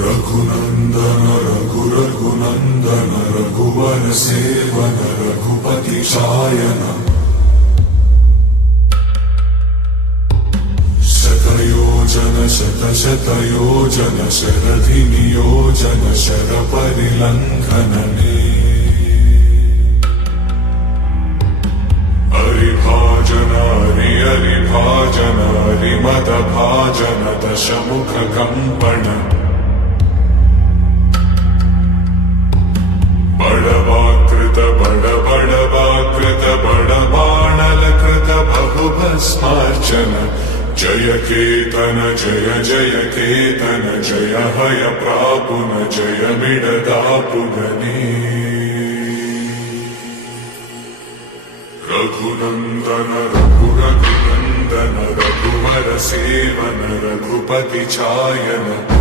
रघुनंदन रघुनंदन रघुवर सेवन रघुपति शायन शतयोजन शरधि नियोजन शर परिलंघनने हरिभाजन हरिभाजन हरिमद भाजन दशमुख कंपन बड़वाकृत बड़बाणलकृत बहुभस्मार्चन जय केतन जय केतन जय हय प्रापुन जय मिडदापुगने रघुनंदन रघुनंदन रघुवर सेवन रघुपति चायन